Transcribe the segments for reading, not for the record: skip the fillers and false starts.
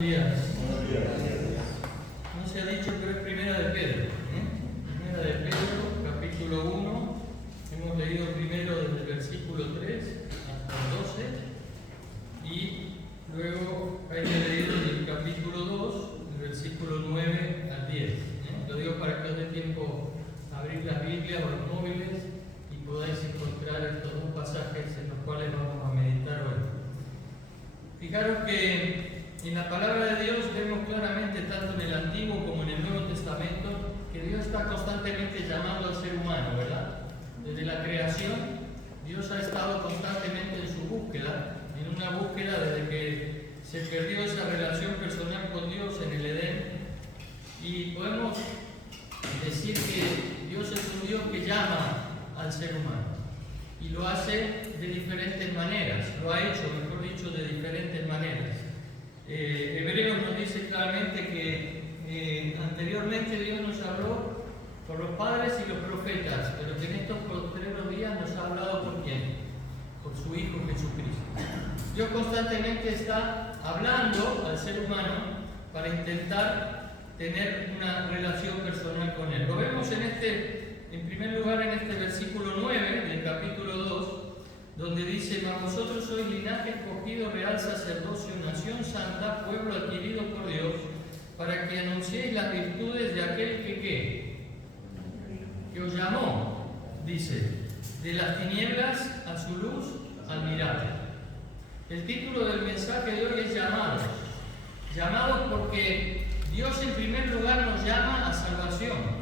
Días. No se ha dicho, pero es Primera de Pedro. Primera de Pedro, capítulo 1. Hemos leído primero desde el versículo 3 hasta el 12. Y luego hay que leer del capítulo 2, del versículo 9 al 10. Lo digo para que os dé tiempo a abrir las Biblias o los móviles y podáis encontrar estos dos pasajes en los cuales vamos a meditar hoy. Fijaros que en la palabra de Dios vemos claramente, tanto en el Antiguo como en el Nuevo Testamento, que Dios está constantemente llamando al ser humano, ¿verdad? Desde la creación, Dios ha estado constantemente en su búsqueda, en una búsqueda desde que se perdió esa relación personal con Dios en el Edén. Y podemos decir que Dios es un Dios que llama al ser humano. Y lo hace de diferentes maneras, lo ha hecho, mejor dicho, de diferentes maneras. Hebreos nos dice claramente que anteriormente Dios nos habló por los padres y los profetas, pero que en estos postreros días nos ha hablado por quién, por su Hijo Jesucristo. Dios constantemente está hablando al ser humano para intentar tener una relación personal con Él. Lo vemos en primer lugar en este versículo 9 del capítulo 2, donde dice: mas vosotros sois linaje escogido, real sacerdocio, nación santa, pueblo adquirido por Dios, para que anunciéis las virtudes de aquel que os llamó, dice, de las tinieblas a su luz admirable. El título del mensaje de hoy es llamados. Llamados porque Dios en primer lugar nos llama a salvación.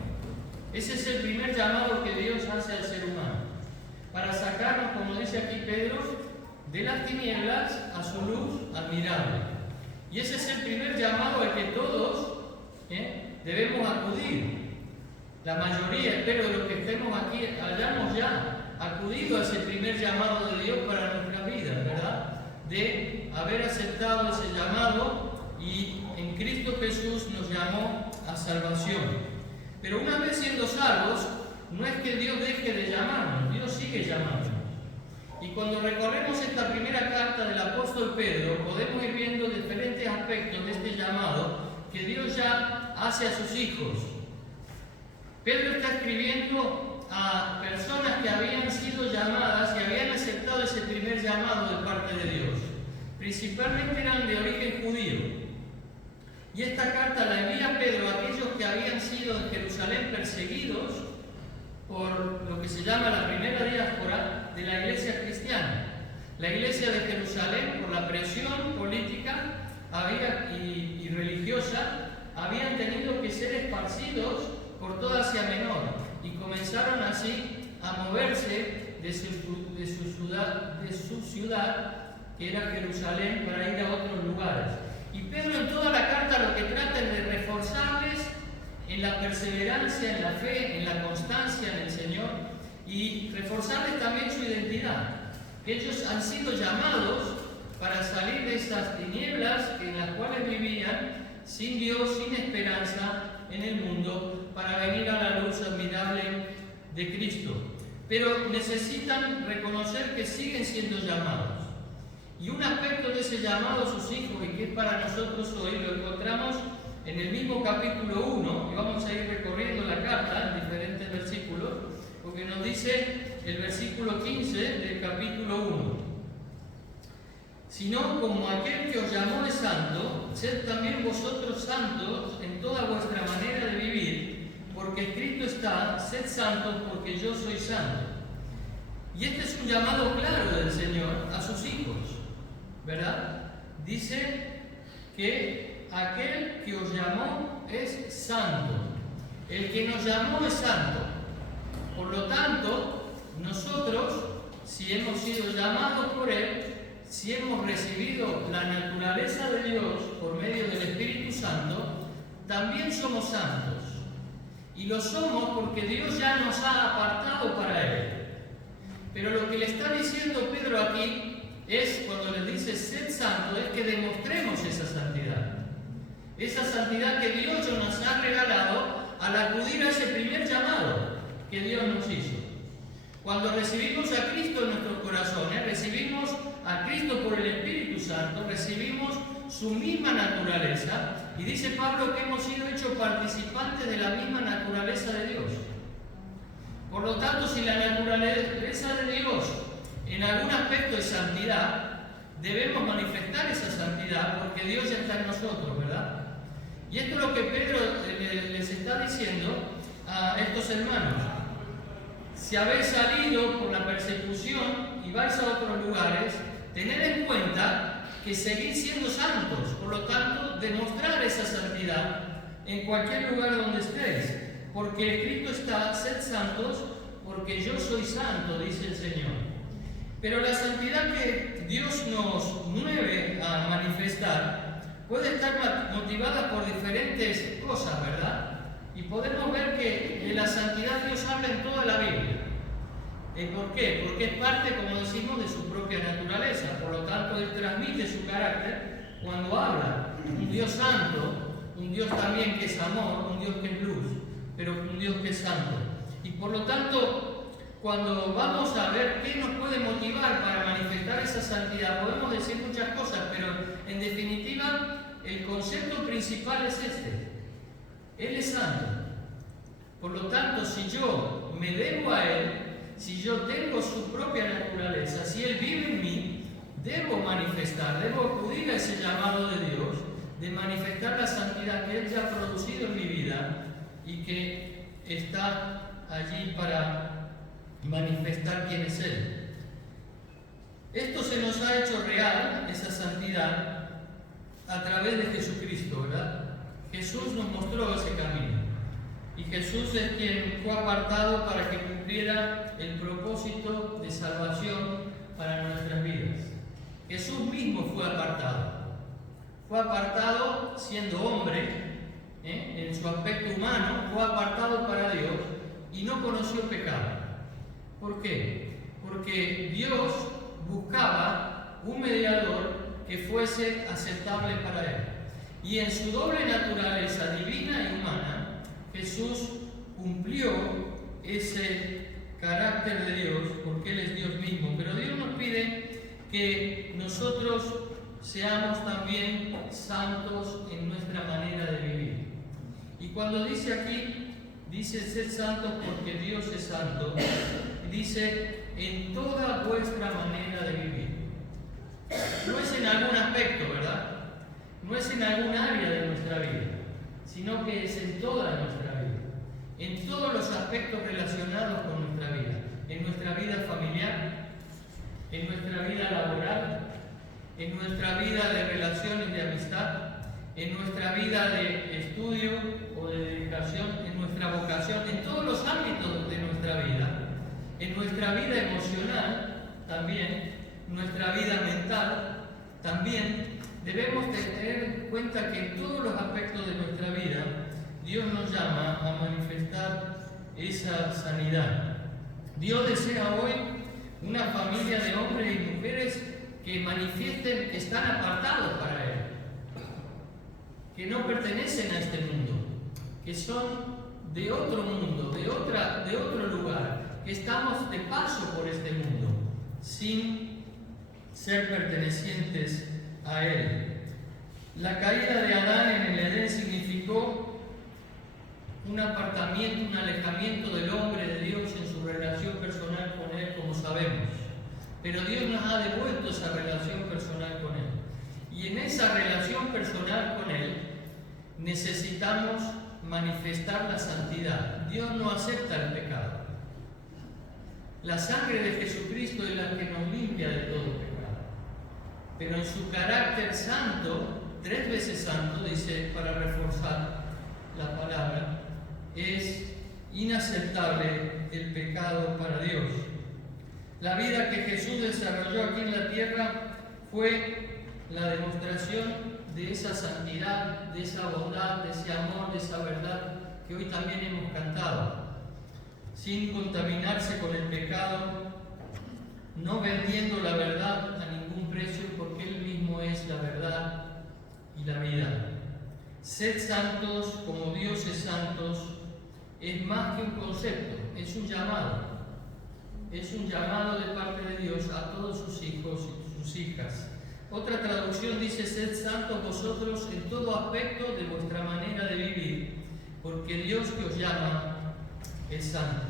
Ese es el primer llamado que Dios hace al ser humano, para sacarnos, como dice aquí Pedro, de las tinieblas a su luz admirable. Y ese es el primer llamado al que todos debemos acudir. La mayoría, espero, de los que estemos aquí, hayamos ya acudido a ese primer llamado de Dios para nuestra vida, ¿verdad? De haber aceptado ese llamado, y en Cristo Jesús nos llamó a salvación. Pero una vez siendo salvos, no es que Dios deje de llamarnos, Dios sigue llamándonos. Y cuando recorremos esta primera carta del apóstol Pedro, podemos ir viendo diferentes aspectos de este llamado que Dios ya hace a sus hijos. Pedro está escribiendo a personas que habían sido llamadas y habían aceptado ese primer llamado de parte de Dios. Principalmente eran de origen judío. Y esta carta la envía Pedro a aquellos que habían sido en Jerusalén perseguidos por lo que se llama la primera diáspora de la iglesia cristiana. La iglesia de Jerusalén, por la presión política y religiosa, habían tenido que ser esparcidos por toda Asia Menor, y comenzaron así a moverse de su ciudad, que era Jerusalén, para ir a otros lugares. Y Pedro en toda la carta lo que trata es de reforzarles en la perseverancia, en la fe, en la constancia en el Señor, y reforzarles también su identidad, que ellos han sido llamados para salir de esas tinieblas en las cuales vivían, sin Dios, sin esperanza en el mundo, para venir a la luz admirable de Cristo. Pero necesitan reconocer que siguen siendo llamados. Y un aspecto de ese llamado a sus hijos, y que es para nosotros hoy, lo encontramos en el mismo capítulo 1, y vamos a ir recorriendo la carta en diferentes versículos, porque nos dice el versículo 15 del capítulo 1: sino como aquel que os llamó es santo, sed también vosotros santos en toda vuestra manera de vivir, porque escrito está: sed santos porque yo soy santo. Y este es un llamado claro del Señor a sus hijos, ¿verdad? Dice que aquel que os llamó es santo. El que nos llamó es santo. Por lo tanto, nosotros, si hemos sido llamados por Él, si hemos recibido la naturaleza de Dios por medio del Espíritu Santo, también somos santos. Y lo somos porque Dios ya nos ha apartado para Él. Pero lo que le está diciendo Pedro aquí es, cuando le dice sed santo, es que demostremos esa santidad. Esa santidad que Dios nos ha regalado al acudir a ese primer llamado que Dios nos hizo. Cuando recibimos a Cristo en nuestros corazones, recibimos a Cristo por el Espíritu Santo, recibimos su misma naturaleza, y dice Pablo que hemos sido hechos participantes de la misma naturaleza de Dios. Por lo tanto, si la naturaleza de Dios en algún aspecto es santidad, debemos manifestar esa santidad porque Dios ya está en nosotros, ¿verdad? Y esto es lo que Pedro les está diciendo a estos hermanos. Si habéis salido por la persecución y vais a otros lugares, tened en cuenta que seguís siendo santos, por lo tanto, demostrar esa santidad en cualquier lugar donde estéis, porque escrito está: sed santos, porque yo soy santo, dice el Señor. Pero la santidad que Dios nos mueve a manifestar puede estar motivada por diferentes cosas, ¿verdad? Y podemos ver que de la santidad Dios habla en toda la Biblia. ¿Por qué? Porque es parte, como decimos, de su propia naturaleza. Por lo tanto, Él transmite su carácter cuando habla. Un Dios santo, un Dios también que es amor, un Dios que es luz, pero un Dios que es santo. Y por lo tanto, cuando vamos a ver qué nos puede motivar para manifestar esa santidad, podemos decir muchas cosas, pero en definitiva, el concepto principal es este. Él es santo. Por lo tanto, si yo me debo a Él, si yo tengo su propia naturaleza, si Él vive en mí, debo manifestar, debo acudir a ese llamado de Dios, de manifestar la santidad que Él ya ha producido en mi vida y que está allí para manifestar quién es Él. Esto se nos ha hecho real, esa santidad, a través de Jesucristo, ¿verdad? Jesús nos mostró ese camino. Y Jesús es quien fue apartado para que cumpliera el propósito de salvación para nuestras vidas. Jesús mismo fue apartado. Fue apartado siendo hombre, en su aspecto humano, fue apartado para Dios y no conoció pecado. ¿Por qué? Porque Dios buscaba un mediador que fuese aceptable para Él. Y en su doble naturaleza divina y humana, Jesús cumplió ese carácter de Dios porque Él es Dios mismo. Pero Dios nos pide que nosotros seamos también santos en nuestra manera de vivir. Y cuando dice aquí, dice sed santos porque Dios es santo, dice en toda vuestra manera de vivir. No es en algún aspecto, ¿verdad? No es en algún área de nuestra vida, sino que es en toda nuestra vida, en todos los aspectos relacionados con nuestra vida, en nuestra vida familiar, en nuestra vida laboral, en nuestra vida de relaciones de amistad, en nuestra vida de estudio o de dedicación, en nuestra vocación, en todos los ámbitos de nuestra vida, en nuestra vida emocional también, nuestra vida mental también. Debemos tener en cuenta que en todos los aspectos de nuestra vida Dios nos llama a manifestar esa sanidad. Dios desea hoy una familia de hombres y mujeres que manifiesten que están apartados para Él, que no pertenecen a este mundo, que son de otro mundo, de otro lugar, que estamos de paso por este mundo, sin ser pertenecientes a Él. La caída de Adán en el Edén significó un apartamiento, un alejamiento del hombre de Dios en su relación personal con Él, como sabemos. Pero Dios nos ha devuelto esa relación personal con Él. Y en esa relación personal con Él necesitamos manifestar la santidad. Dios no acepta el pecado. La sangre de Jesucristo es la que nos limpia de todo pecado. Pero en su carácter santo, 3 veces santo, dice, para reforzar la palabra, es inaceptable el pecado para Dios. La vida que Jesús desarrolló aquí en la tierra fue la demostración de esa santidad, de esa bondad, de ese amor, de esa verdad que hoy también hemos cantado, sin contaminarse con el pecado, no vendiendo la verdad a ningún precio, porque Él mismo es la verdad y la vida. Sed santos como Dios es santos es más que un concepto, es un llamado. Es un llamado de parte de Dios a todos sus hijos y sus hijas Otra traducción dice: sed santos vosotros en todo aspecto de vuestra manera de vivir, porque Dios que os llama es santo.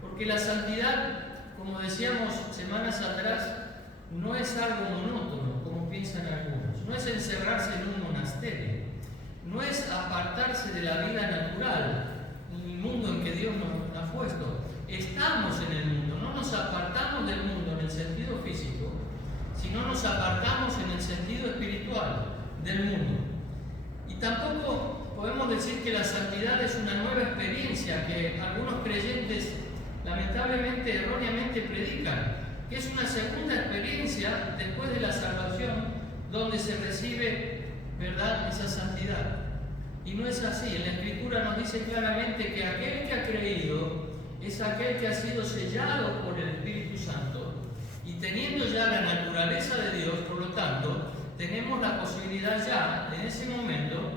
Porque la santidad, como decíamos semanas atrás, no es algo monótono, como piensan algunos. No es encerrarse en un monasterio. No es apartarse de la vida natural, en el mundo en que Dios nos ha puesto. Estamos en el mundo, no nos apartamos del mundo en el sentido físico, sino nos apartamos en el sentido espiritual del mundo. Y tampoco podemos decir que la santidad es una nueva experiencia que algunos creyentes lamentablemente erróneamente predican, que es una segunda experiencia después de la salvación donde se recibe, ¿verdad?, esa santidad. Y no es así. En la Escritura nos dice claramente que aquel que ha creído es aquel que ha sido sellado por el Espíritu Santo, y teniendo ya la naturaleza de Dios, por lo tanto, tenemos la posibilidad ya, en ese momento,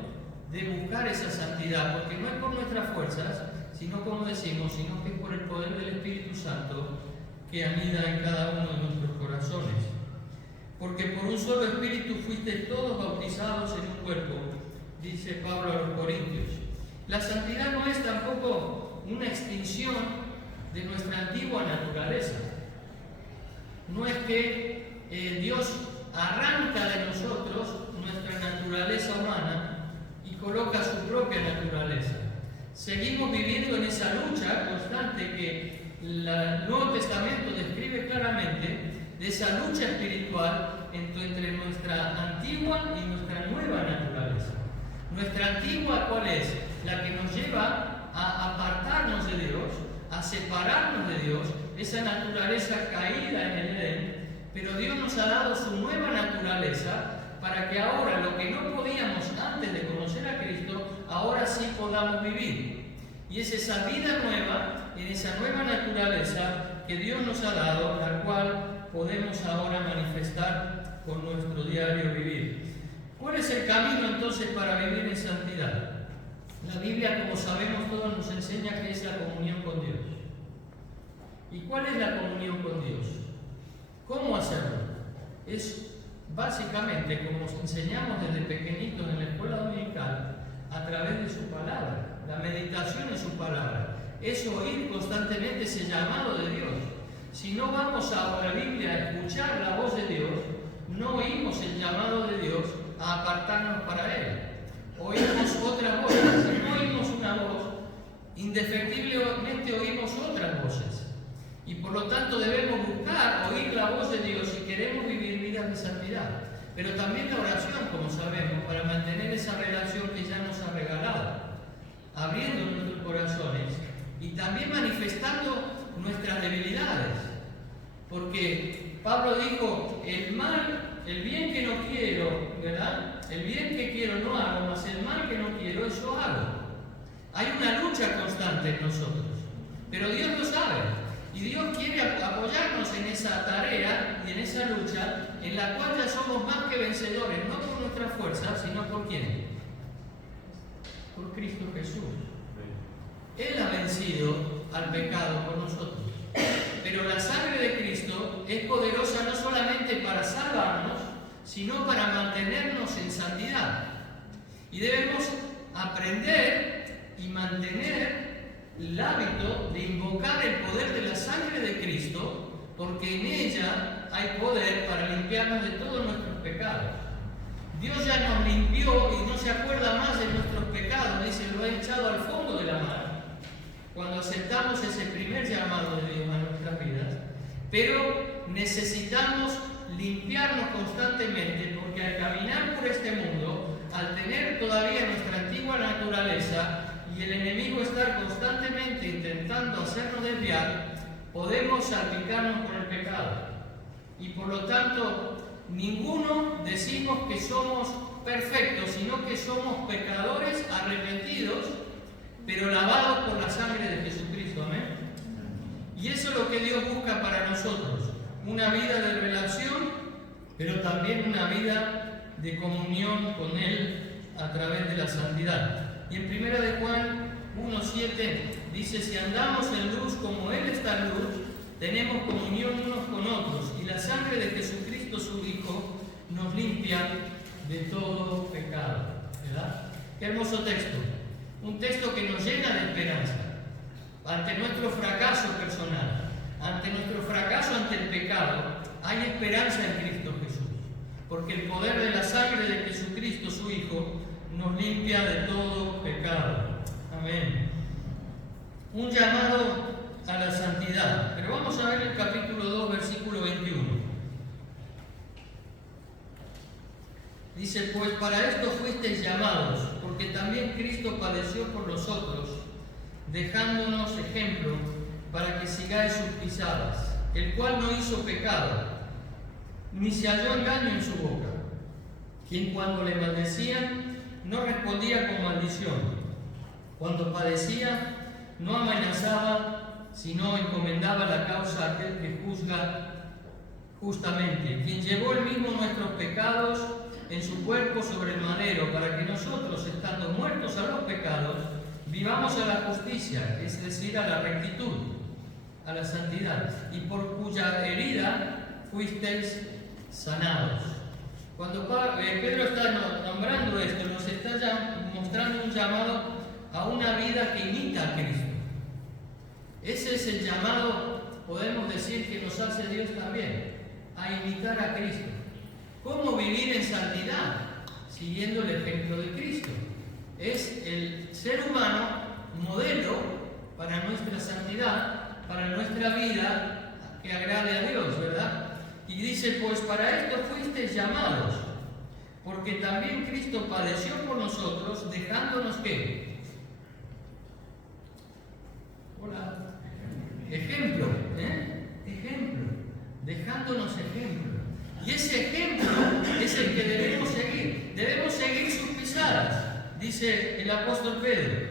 de buscar esa santidad, porque no es por nuestras fuerzas, sino como decimos, sino que es por el poder del Espíritu Santo que anida en cada uno de nuestros corazones. Porque por un solo Espíritu fuisteis todos bautizados en un cuerpo, dice Pablo a los Corintios. La santidad no es tampoco una extinción de nuestra antigua naturaleza. No es que Dios arranca de nosotros nuestra naturaleza humana y coloca su propia naturaleza. Seguimos viviendo en esa lucha constante que el Nuevo Testamento describe claramente, de esa lucha espiritual entre nuestra antigua y nuestra nueva naturaleza. Nuestra antigua, ¿cuál es? La que nos lleva a apartarnos de Dios, a separarnos de Dios, esa naturaleza caída en el Edén, pero Dios nos ha dado su nueva naturaleza para que ahora lo que no podíamos antes de conocer a Cristo, ahora sí podamos vivir. Y es esa vida nueva, en esa nueva naturaleza que Dios nos ha dado, la cual podemos ahora manifestar con nuestro diario vivir. ¿Cuál es el camino entonces para vivir en santidad? La Biblia, como sabemos todos, nos enseña que es la comunión con Dios. ¿Y cuál es la comunión con Dios? ¿Cómo hacerlo? Es básicamente, como enseñamos desde pequeñitos en la escuela dominical, a través de su palabra, la meditación en su palabra. Es oír constantemente ese llamado de Dios. Si no vamos a la Biblia a escuchar la voz de Dios, no oímos el llamado de Dios a apartarnos para Él. Oímos otras voces. Si no oímos una voz, indefectiblemente oímos otras voces. Y por lo tanto debemos buscar oír la voz de Dios si queremos vivir vidas de santidad. Pero también la oración, como sabemos, para mantener esa relación que ya nos ha regalado, abriendo nuestros corazones y también manifestando nuestras debilidades. Porque Pablo dijo, el bien que no quiero, ¿verdad? El bien que quiero no hago, mas el mal que no quiero, eso hago. Hay una lucha constante en nosotros, pero Dios lo sabe. Y Dios quiere apoyarnos en esa tarea y en esa lucha en la cual ya somos más que vencedores, no por nuestra fuerza, sino por ¿quién? Por Cristo Jesús. Él ha vencido al pecado por nosotros. Pero la sangre de Cristo es poderosa no solamente para salvarnos, sino para mantenernos en santidad. Y debemos aprender y mantener el hábito de invocar el poder de la sangre de Cristo, porque en ella hay poder para limpiarnos de todos nuestros pecados. Dios ya nos limpió y no se acuerda más de nuestros pecados, dice, lo ha echado al fondo de la mar. Cuando aceptamos ese primer llamado de Dios a nuestras vidas, pero necesitamos limpiarnos constantemente, porque al caminar por este mundo, al tener todavía nuestra antigua naturaleza y el enemigo estar constantemente intentando hacernos desviar, podemos salpicarnos con el pecado. Y por lo tanto, ninguno decimos que somos perfectos, sino que somos pecadores arrepentidos, pero lavados por la sangre de Jesucristo. Amén. Y eso es lo que Dios busca para nosotros, una vida de relación, pero también una vida de comunión con Él a través de la santidad. Y en 1 de Juan 1:7 dice, si andamos en luz como Él está en luz, tenemos comunión unos con otros, y la sangre de Jesucristo su Hijo nos limpia de todo pecado. ¿Verdad? Qué hermoso texto. Un texto que nos llena de esperanza. Ante nuestro fracaso personal, ante nuestro fracaso ante el pecado, hay esperanza en Cristo Jesús. Porque el poder de la sangre de Jesucristo, su Hijo, nos limpia de todo pecado. Amén. Un llamado a la santidad. Pero vamos a ver el capítulo 2, versículo 21. Dice, pues para esto fuisteis llamados, porque también Cristo padeció por nosotros, dejándonos ejemplo para que sigáis sus pisadas, el cual no hizo pecado, ni se halló engaño en su boca, quien cuando le maldecían no respondía con maldición, cuando padecía no amenazaba, sino encomendaba la causa a aquel que juzga justamente, quien llevó él mismo nuestros pecados en su cuerpo sobre el madero, para que nosotros, estando muertos a los pecados, vivamos a la justicia, es decir, a la rectitud, a la santidad, y por cuya herida fuisteis sanados. Cuando Pedro está nombrando esto, nos está ya mostrando un llamado a una vida que imita a Cristo. Ese es el llamado, podemos decir, que nos hace Dios también, a imitar a Cristo. ¿Cómo vivir en santidad? Siguiendo el ejemplo de Cristo. Es el ser humano modelo para nuestra santidad, para nuestra vida que agrade a Dios, ¿verdad? Y dice, pues para esto fuisteis llamados, porque también Cristo padeció por nosotros, dejándonos ¿qué? Hola. Ejemplo, ejemplo, dejándonos ejemplo. Y ese ejemplo es el que debemos seguir. Debemos seguir sus pisadas, dice el apóstol Pedro.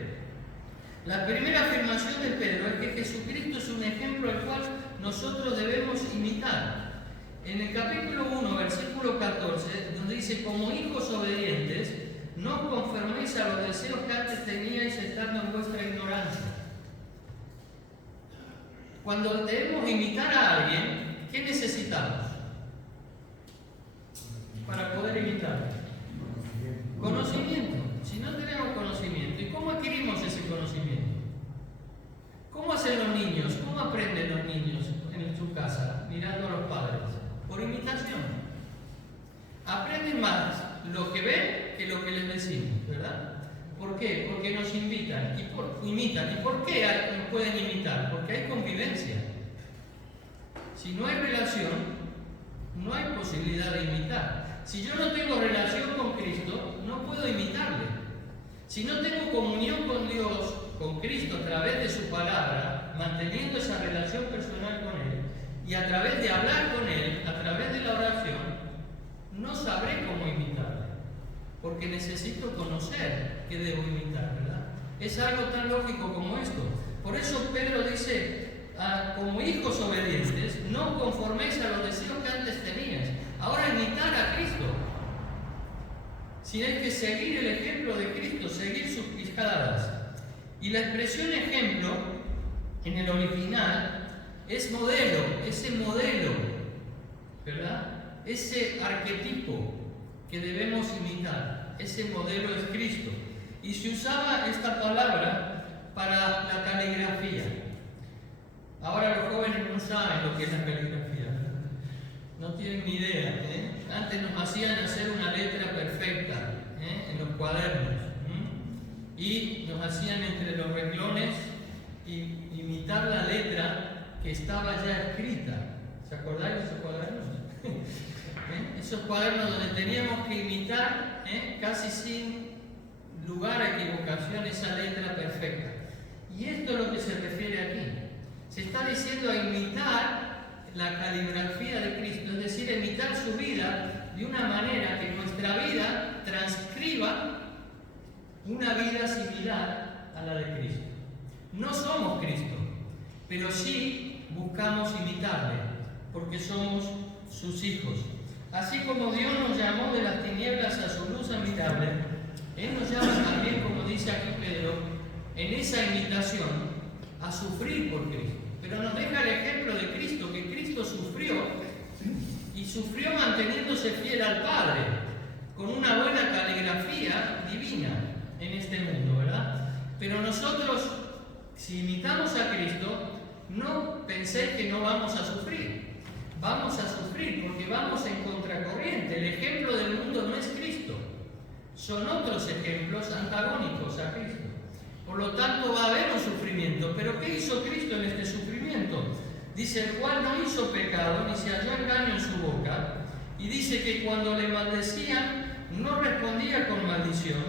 La primera afirmación de Pedro es que Jesucristo es un ejemplo al cual nosotros debemos imitar. En el capítulo 1, versículo 14, donde dice, como hijos obedientes, no os conforméis a los deseos que antes teníais estando en vuestra ignorancia. Cuando debemos imitar a alguien, ¿qué necesitamos para poder imitar? Conocimiento. Si no tenemos conocimiento, ¿y cómo adquirimos ese conocimiento? ¿Cómo hacen los niños? ¿Cómo aprenden los niños en su casa, mirando a los padres? Por imitación. Aprenden más lo que ven que lo que les decimos, ¿verdad? ¿Por qué? Porque nos imitan. ¿Y por qué nos pueden imitar? Porque hay convivencia. Si no hay relación, no hay posibilidad de imitar. Si yo no tengo relación con Cristo, no puedo imitarle. Si no tengo comunión con Dios, con Cristo, a través de su palabra, manteniendo esa relación personal con Él, y a través de hablar con Él, a través de la oración, no sabré cómo imitarle. Porque necesito conocer qué debo imitar, ¿verdad? Es algo tan lógico como esto. Por eso Pedro dice, como hijos obedientes, no conforméis a los deseos que antes tenías. Ahora imitar a Cristo. Si hay que seguir el ejemplo de Cristo, seguir sus pisadas. Y la expresión ejemplo, en el original, es modelo, ese modelo, ¿verdad? Ese arquetipo que debemos imitar, ese modelo es Cristo. Y se usaba esta palabra para la caligrafía. Ahora los jóvenes no saben lo que es la caligrafía, no tienen ni idea. Antes nos hacían hacer una letra perfecta en los cuadernos y nos hacían entre los renglones imitar la letra que estaba ya escrita. ¿Se acordáis de esos cuadernos? Esos cuadernos donde teníamos que imitar casi sin lugar a equivocación esa letra perfecta. Y esto es lo que se refiere aquí. Se está diciendo a imitar la caligrafía de Cristo, es decir, imitar su vida de una manera que nuestra vida transcriba una vida similar a la de Cristo. No somos Cristo, pero sí buscamos imitarle, porque somos sus hijos. Así como Dios nos llamó de las tinieblas a su luz admirable, Él nos llama también, como dice aquí Pedro, en esa imitación, a sufrir por Cristo. Pero nos deja el ejemplo de Cristo, que Cristo sufrió y sufrió manteniéndose fiel al Padre, con una buena caligrafía divina en este mundo, ¿verdad? Pero nosotros, si imitamos a Cristo, no penséis que no vamos a sufrir. Vamos a sufrir porque vamos en contracorriente. El ejemplo del mundo no es Cristo. Son otros ejemplos antagónicos a Cristo. Por lo tanto, va a haber un sufrimiento. ¿Pero qué hizo Cristo en este sufrimiento? Dice, el cual no hizo pecado, ni se halló engaño en su boca. Y dice que cuando le maldecían, no respondía con maldición.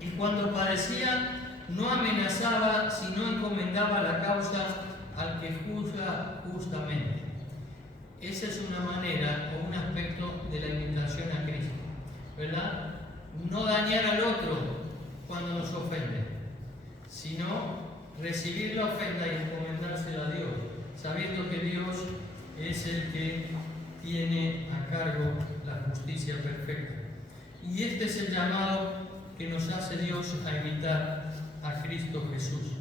Y cuando padecía, no amenazaba, sino encomendaba la causa al que juzga justamente. Esa es una manera o un aspecto de la imitación a Cristo, ¿verdad? No dañar al otro cuando nos ofende, sino recibir la ofenda y encomendársela a Dios, sabiendo que Dios es el que tiene a cargo la justicia perfecta. Y este es el llamado que nos hace Dios a imitar a Cristo Jesús.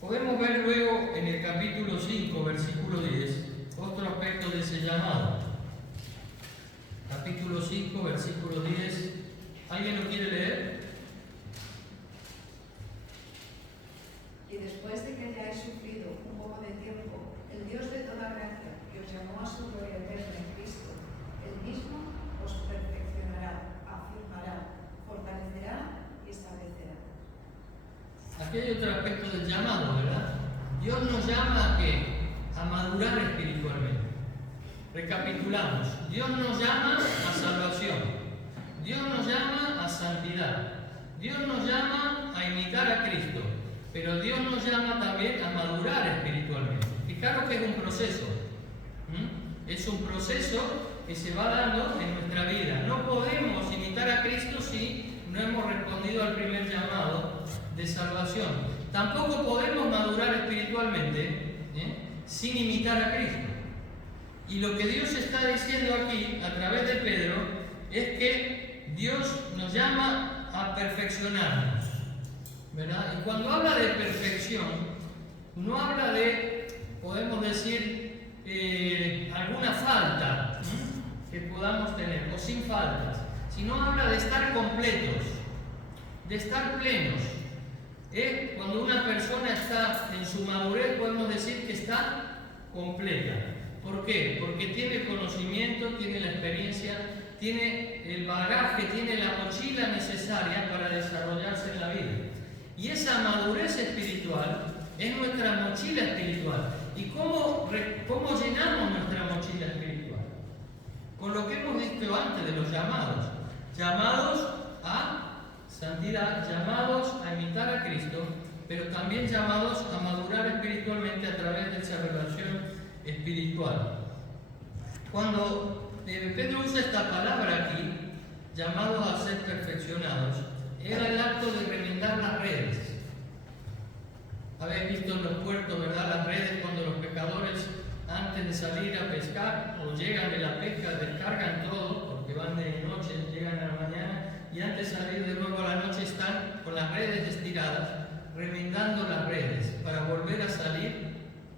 Podemos ver luego en el capítulo 5, versículo 10, otro aspecto de ese llamado. Capítulo 5, versículo 10. ¿Alguien lo quiere leer? Y después de que hayáis sufrido un poco de tiempo, el Dios de toda gracia, que os llamó a su gloria eterna en Cristo, Él mismo os perfeccionará, afirmará, fortalecerá y establecerá. Aquí hay otro aspecto del llamado, ¿verdad? Dios nos llama ¿a qué? A madurar espiritualmente. Recapitulamos. Dios nos llama a salvación. Dios nos llama a santidad. Dios nos llama a imitar a Cristo. Pero Dios nos llama también a madurar espiritualmente. Fijaros que es un proceso. Es un proceso que se va dando en nuestra vida. No podemos imitar a Cristo si no hemos respondido al primer llamado de salvación. Tampoco podemos madurar espiritualmente sin imitar a Cristo. Y lo que Dios está diciendo aquí, a través de Pedro, es que Dios nos llama a perfeccionarnos, ¿verdad? Y cuando habla de perfección, no habla de, podemos decir, alguna falta que podamos tener, o sin faltas, sino habla de estar completos, de estar plenos. Cuando una persona está en su madurez, podemos decir que está completa. ¿Por qué? Porque tiene el conocimiento, tiene la experiencia, tiene el bagaje, tiene la mochila necesaria para desarrollarse en la vida. Y esa madurez espiritual es nuestra mochila espiritual. ¿Y cómo llenamos nuestra mochila espiritual? Con lo que hemos visto antes de los llamados. Llamados a santidad, llamados a imitar a Cristo, pero también llamados a madurar espiritualmente a través de esa relación espiritual. Cuando Pedro usa esta palabra aquí, llamados a ser perfeccionados, era el acto de remendar las redes. Habéis visto en los puertos, ¿verdad? Las redes cuando los pescadores, antes de salir a pescar o llegan de la pesca, descargan todo, porque van de noche, llegan a la mañana, y antes de salir de nuevo a la noche están con las redes estiradas, remendando las redes para volver a salir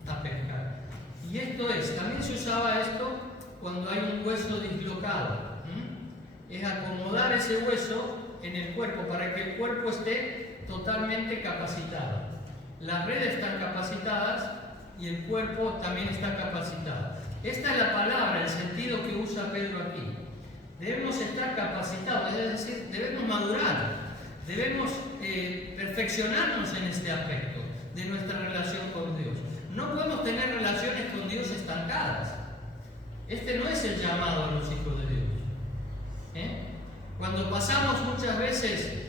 a pescar. Y esto también se usaba esto cuando hay un hueso dislocado. Es acomodar ese hueso en el cuerpo para que el cuerpo esté totalmente capacitado. Las redes están capacitadas y el cuerpo también está capacitado. Esta es la palabra, el sentido que usa Pedro aquí. Debemos estar capacitados, es decir, debemos madurar, debemos perfeccionarnos en este aspecto de nuestra relación con Dios. No podemos tener relaciones con Dios estancadas. Este no es el llamado a los hijos de Dios. Cuando pasamos muchas veces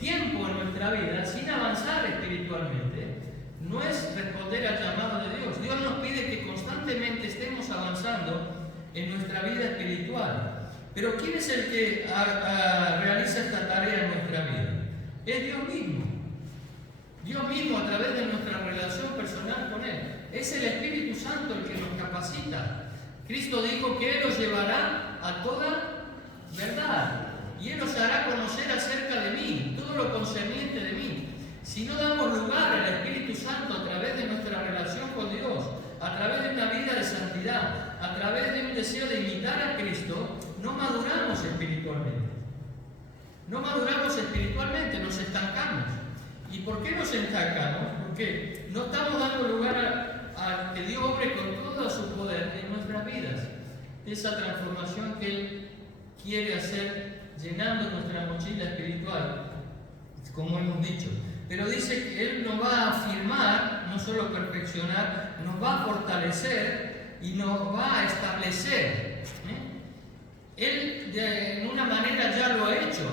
tiempo en nuestra vida sin avanzar espiritualmente, no es responder al llamado de Dios. Dios nos pide que constantemente estemos avanzando en nuestra vida espiritual. Pero ¿quién es el que realiza esta tarea en nuestra vida? Es Dios mismo. Dios mismo a través de nuestra relación personal con Él. Es el Espíritu Santo el que nos capacita. Cristo dijo que Él os llevará a toda verdad y Él os hará conocer acerca de mí, todo lo concerniente de mí. Si no damos lugar al Espíritu Santo a través de nuestra relación con Dios, a través de una vida de santidad, a través de un deseo de imitar a Cristo, no maduramos espiritualmente. No maduramos espiritualmente, nos estancamos. ¿Y por qué nos estancamos? Porque no estamos dando lugar a que Dios obre con todo su poder en nuestras vidas. Esa transformación que Él quiere hacer llenando nuestra mochila espiritual, como hemos dicho. Pero dice que Él nos va a afirmar, no solo perfeccionar, nos va a fortalecer y nos va a establecer. Él de una manera ya lo ha hecho,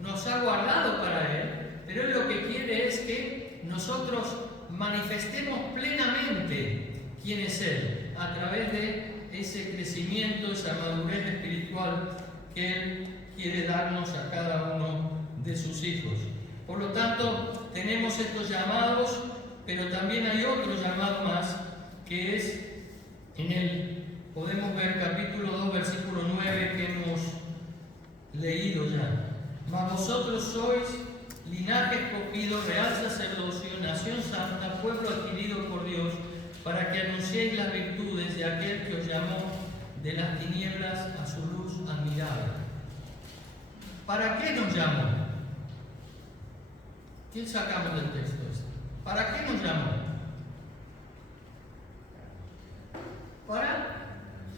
nos ha guardado para Él, pero Él lo que quiere es que nosotros manifestemos plenamente quién es Él, a través de ese crecimiento, esa madurez espiritual que Él quiere darnos a cada uno de sus hijos. Por lo tanto, tenemos estos llamados, pero también hay otro llamado más, que es podemos ver capítulo 2, versículo 9, que hemos leído ya. Mas vosotros sois linaje escogido, real sacerdocio, nación santa, pueblo adquirido por Dios, para que anunciéis las virtudes de aquel que os llamó de las tinieblas a su luz admirable. ¿Para qué nos llamó? ¿Qué sacamos del texto este? ¿Para qué nos llamó?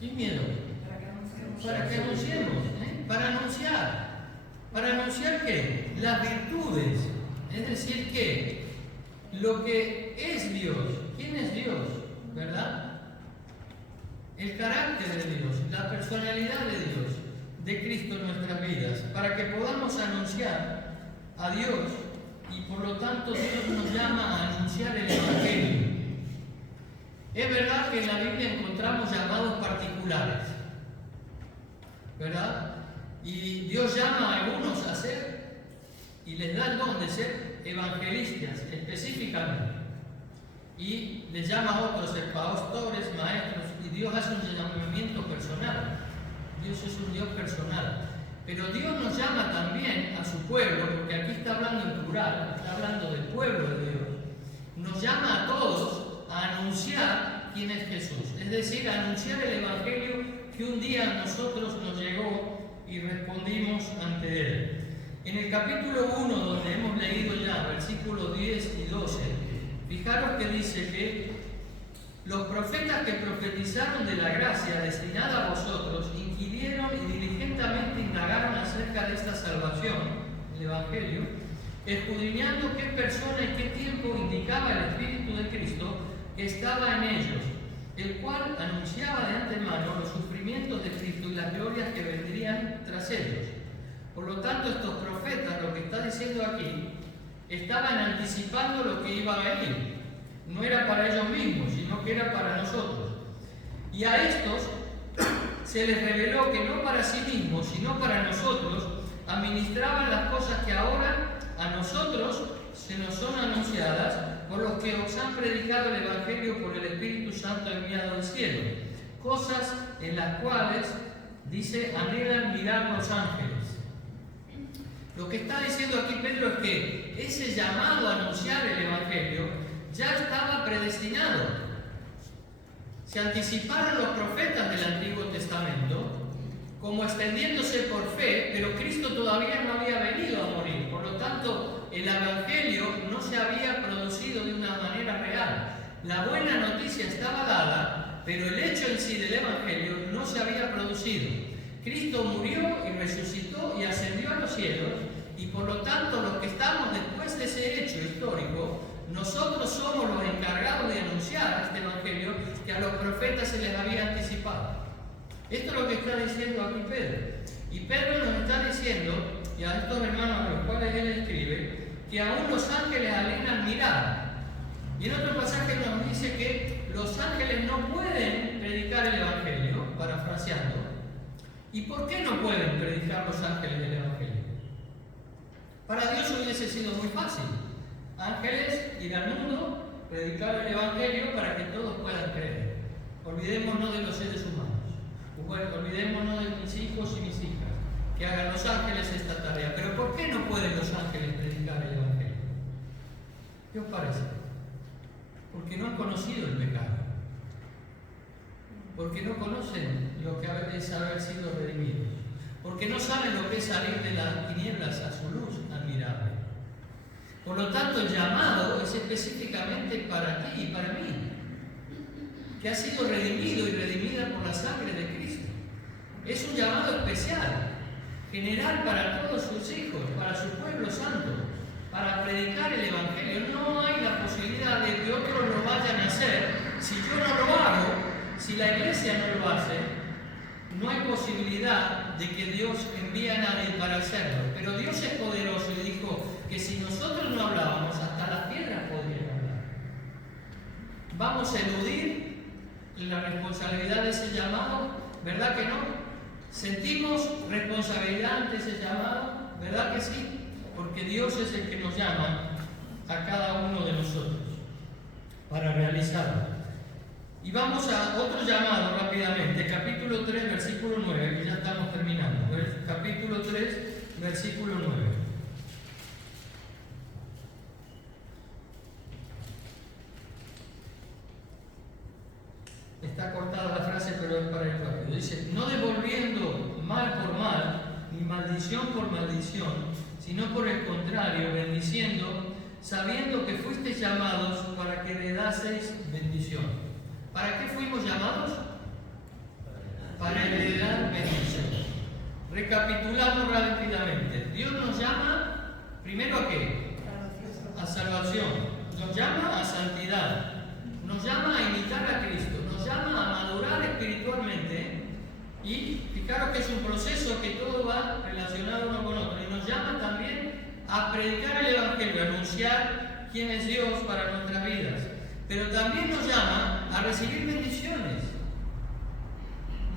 Sin miedo. Para que anunciemos. Para anunciar. ¿Para anunciar qué? Las virtudes. Es decir, que lo que es Dios. ¿Quién es Dios? ¿Verdad? El carácter de Dios, la personalidad de Dios, de Cristo en nuestras vidas, para que podamos anunciar a Dios, y por lo tanto Dios nos llama a anunciar el Evangelio. Es verdad que en la Biblia encontramos llamados particulares, ¿verdad? Y Dios llama a algunos a ser, y les da el don de ser evangelistas específicamente, y les llama a otros pastores, maestros, y Dios hace un llamamiento personal. Dios es un Dios personal. Pero Dios nos llama también a su pueblo, porque aquí está hablando en plural, está hablando del pueblo de Dios. Nos llama a todos a anunciar quién es Jesús, es decir, a anunciar el Evangelio que un día a nosotros nos llegó y respondimos ante Él. En el capítulo 1, donde hemos leído ya, versículos 10 y 12, fijaros que dice que los profetas que profetizaron de la gracia destinada a vosotros inquirieron y diligentemente indagaron acerca de esta salvación, el Evangelio, escudriñando qué persona y qué tiempo indicaba el Espíritu de Cristo que estaba en ellos, el cual anunciaba de antemano los sufrimientos de Cristo y las glorias que vendrían tras ellos. Por lo tanto, estos profetas, lo que está diciendo aquí, estaban anticipando lo que iba a venir. No era para ellos mismos, sino que era para nosotros. Y a estos se les reveló que no para sí mismos, sino para nosotros, administraban las cosas que ahora a nosotros se nos son anunciadas por los que os han predicado el Evangelio por el Espíritu Santo enviado del cielo. Cosas en las cuales, dice, anhelan mirar los ángeles. Lo que está diciendo aquí Pedro es que ese llamado a anunciar el Evangelio ya estaba predestinado. Se anticiparon los profetas del Antiguo Testamento como extendiéndose por fe, pero Cristo todavía no había venido a morir. Por lo tanto, el Evangelio no se había producido de una manera real. La buena noticia estaba dada, pero el hecho en sí del Evangelio no se había producido. Cristo murió y resucitó y ascendió a los cielos, y por lo tanto los que estamos después de ese hecho histórico, nosotros somos los encargados de anunciar este Evangelio que a los profetas se les había anticipado. Esto es lo que está diciendo aquí Pedro. Y Pedro nos está diciendo, y a estos hermanos a los cuales él escribe, que aún los ángeles anhelan mirar. Y en otro pasaje nos dice que los ángeles no pueden predicar el Evangelio, parafraseando. ¿Y por qué no pueden predicar los ángeles el Evangelio? Para Dios hubiese sido muy fácil. Ángeles ir al mundo, predicar el Evangelio para que todos puedan creer. Olvidémonos de los seres humanos. Olvidémonos de mis hijos y mis hijas. Que hagan los ángeles esta tarea. Pero ¿por qué no pueden los ángeles predicar el Evangelio? ¿Qué os parece? Porque no han conocido el pecado. porque no conocen lo que es haber sido redimidos, porque no saben lo que es salir de las tinieblas a su luz admirable. Por lo tanto, el llamado es específicamente para ti y para mí, que ha sido redimido y redimida por la sangre de Cristo. Es un llamado especial, general para todos sus hijos, para su pueblo santo, para predicar el Evangelio. No hay la posibilidad de que otros lo vayan a hacer. Si yo no lo hago, si la iglesia no lo hace, no hay posibilidad de que Dios envíe a nadie para hacerlo. Pero Dios es poderoso y dijo que si nosotros no hablábamos, hasta las piedras podrían hablar. ¿Vamos a eludir la responsabilidad de ese llamado? ¿Verdad que no? ¿Sentimos responsabilidad ante ese llamado? ¿Verdad que sí? Porque Dios es el que nos llama a cada uno de nosotros para realizarlo. Y vamos a otro llamado rápidamente, capítulo 3, versículo 9, que ya estamos terminando. Capítulo 3, versículo 9. Está cortada la frase, pero es para el rápido. Dice, no devolviendo mal por mal, ni maldición por maldición, sino por el contrario, bendiciendo, sabiendo que fuisteis llamados para que heredaseis bendición. ¿Para qué fuimos llamados? Para heredar bendición. Recapitulamos rápidamente. Dios nos llama, primero ¿a qué? A salvación. Nos llama a santidad. Nos llama a imitar a Cristo. Nos llama a madurar espiritualmente. Y fijaros que es un proceso que todo va relacionado uno con otro. Y nos llama también a predicar el Evangelio, a anunciar quién es Dios para nuestras vidas. Pero también nos llama a recibir bendiciones.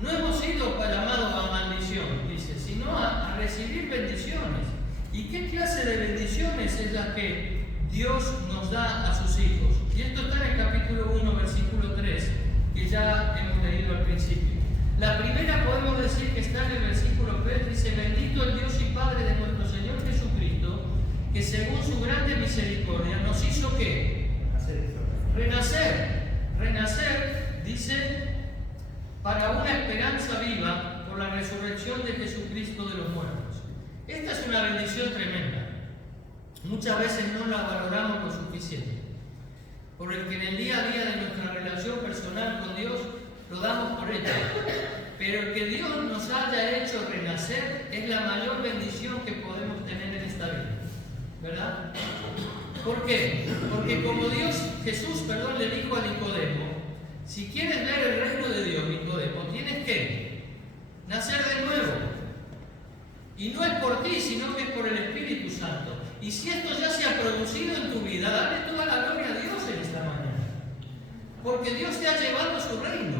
No hemos sido llamados a maldición, dice, sino a recibir bendiciones. ¿Y qué clase de bendiciones es la que Dios nos da a sus hijos? Y esto está en el capítulo 1, versículo 3, que ya hemos leído al principio. La primera podemos decir que está en el versículo 3, dice, bendito el Dios y Padre de nuestro Señor Jesucristo, que según su grande misericordia nos hizo ¿qué? Renacer, dice, para una esperanza viva por la resurrección de Jesucristo de los muertos. Esta es una bendición tremenda. Muchas veces no la valoramos lo suficiente. Por el que en el día a día de nuestra relación personal con Dios lo damos por hecho. Pero el que Dios nos haya hecho renacer es la mayor bendición que podemos tener en esta vida. ¿Verdad? ¿Por qué? Porque como Jesús le dijo a Nicodemo, si quieres ver el reino de Dios, Nicodemo, tienes que nacer de nuevo. Y no es por ti, sino que es por el Espíritu Santo. Y si esto ya se ha producido en tu vida, dale toda la gloria a Dios en esta mañana. Porque Dios te ha llevado a su reino.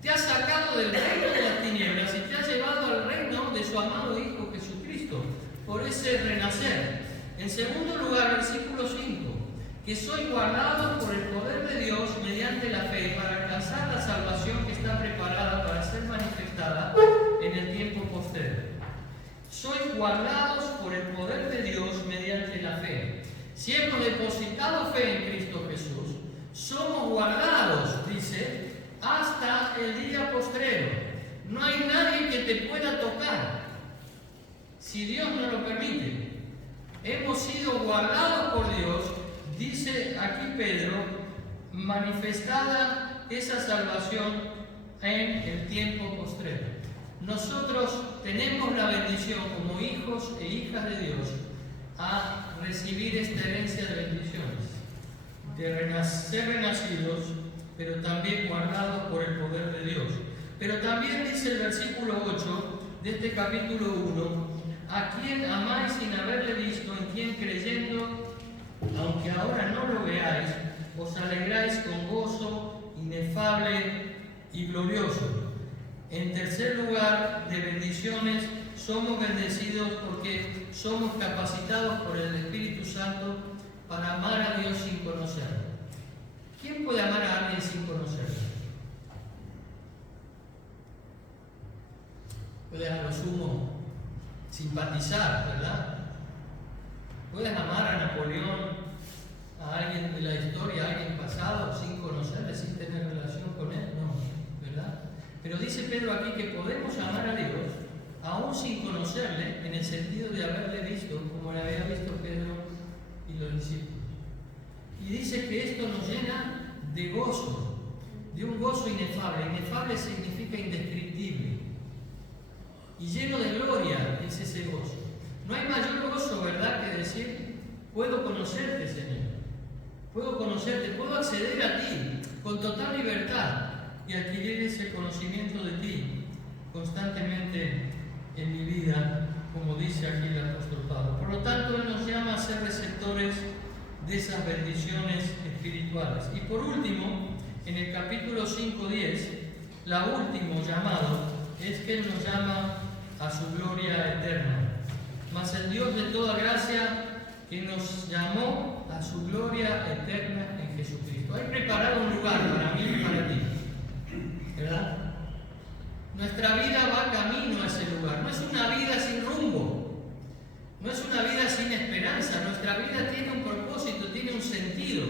Te ha sacado del reino de las tinieblas y te ha llevado al reino de su amado Hijo Jesucristo. Por ese renacer. En segundo lugar, versículo 5, que sois guardados por el poder de Dios mediante la fe para alcanzar la salvación que está preparada para ser manifestada en el tiempo postrero. Sois guardados por el poder de Dios mediante la fe. Si hemos depositado fe en Cristo Jesús, somos guardados, dice, hasta el día postrero. No hay nadie que te pueda tocar, si Dios no lo permite. Hemos sido guardados por Dios, dice aquí Pedro, manifestada esa salvación en el tiempo postrero. Nosotros tenemos la bendición como hijos e hijas de Dios a recibir esta herencia de bendiciones, de ser renacidos, pero también guardados por el poder de Dios. Pero también dice el versículo 8 de este capítulo 1, a quien amáis sin haberle visto, en quien creyendo, aunque ahora no lo veáis, os alegráis con gozo inefable y glorioso. En tercer lugar, de bendiciones, somos bendecidos porque somos capacitados por el Espíritu Santo para amar a Dios sin conocerlo. ¿Quién puede amar a alguien sin conocerlo? Puedes a lo sumo simpatizar, ¿verdad? Puedes amar a Napoleón, a alguien de la historia, a alguien pasado, sin conocerle, sin tener relación con él, no. Pero ¿verdad? Pero dice Pedro aquí que podemos amar a Dios aún sin conocerle, en el sentido de haberle visto como le había visto Pedro y los discípulos. Y dice que esto nos llena de gozo, de un gozo inefable. Inefable significa indescriptible. Y lleno de gloria es ese gozo. No hay mayor gozo, ¿verdad?, que decir, puedo conocerte, Señor. Puedo conocerte, puedo acceder a ti con total libertad y adquirir ese conocimiento de ti constantemente en mi vida, como dice aquí el apóstol Pablo. Por lo tanto, Él nos llama a ser receptores de esas bendiciones espirituales. Y por último, en el capítulo 5:10, la último llamado es que Él nos llama a su gloria eterna. Mas el Dios de toda gracia, que nos llamó a su gloria eterna en Jesucristo. Hay preparado un lugar para mí y para ti, ¿verdad? Nuestra vida va camino a ese lugar. No es una vida sin rumbo, no es una vida sin esperanza. Nuestra vida tiene un propósito, tiene un sentido,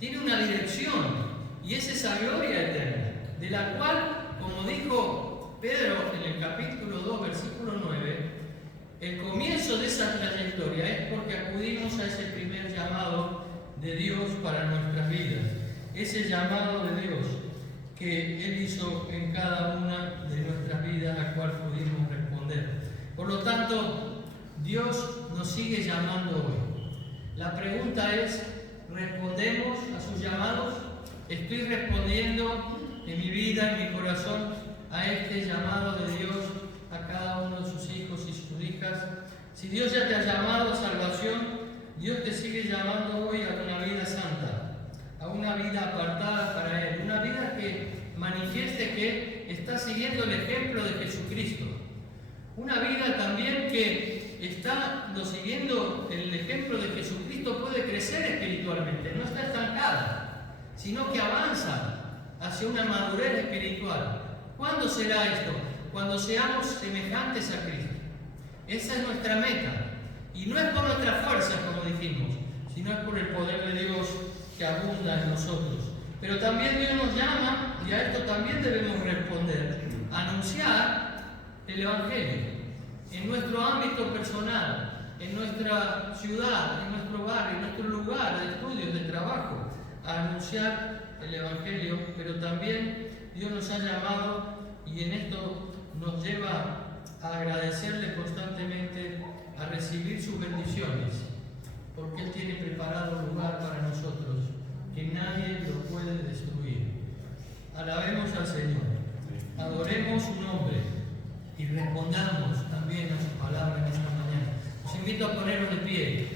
tiene una dirección, y es esa gloria eterna, de la cual, como dijo Pedro en el capítulo 2, versículo 9, el comienzo de esa trayectoria es porque acudimos a ese primer llamado de Dios para nuestras vidas, ese llamado de Dios que Él hizo en cada una de nuestras vidas, a cual pudimos responder. Por lo tanto, Dios nos sigue llamando hoy. La pregunta es, ¿respondemos a sus llamados? ¿Estoy respondiendo en mi vida, en mi corazón, a este llamado de Dios a cada uno de sus hijos y sus hijas? Si Dios ya te ha llamado a salvación, Dios te sigue llamando hoy a una vida santa, a una vida apartada para Él, una vida que manifieste que está siguiendo el ejemplo de Jesucristo, una vida también que estando siguiendo el ejemplo de Jesucristo puede crecer espiritualmente, no está estancada, sino que avanza hacia una madurez espiritual. ¿Cuándo será esto? Cuando seamos semejantes a Cristo. Esa es nuestra meta. Y no es por nuestras fuerzas, como dijimos, sino es por el poder de Dios que abunda en nosotros. Pero también Dios nos llama, y a esto también debemos responder, a anunciar el Evangelio en nuestro ámbito personal, en nuestra ciudad, en nuestro barrio, en nuestro lugar de estudio, de trabajo, a anunciar el Evangelio. Pero también Dios nos ha llamado, y en esto nos lleva a agradecerle constantemente, a recibir sus bendiciones, porque Él tiene preparado un lugar para nosotros que nadie lo puede destruir. Alabemos al Señor, adoremos su nombre y respondamos también a su palabra en esta mañana. Os invito a ponernos de pie.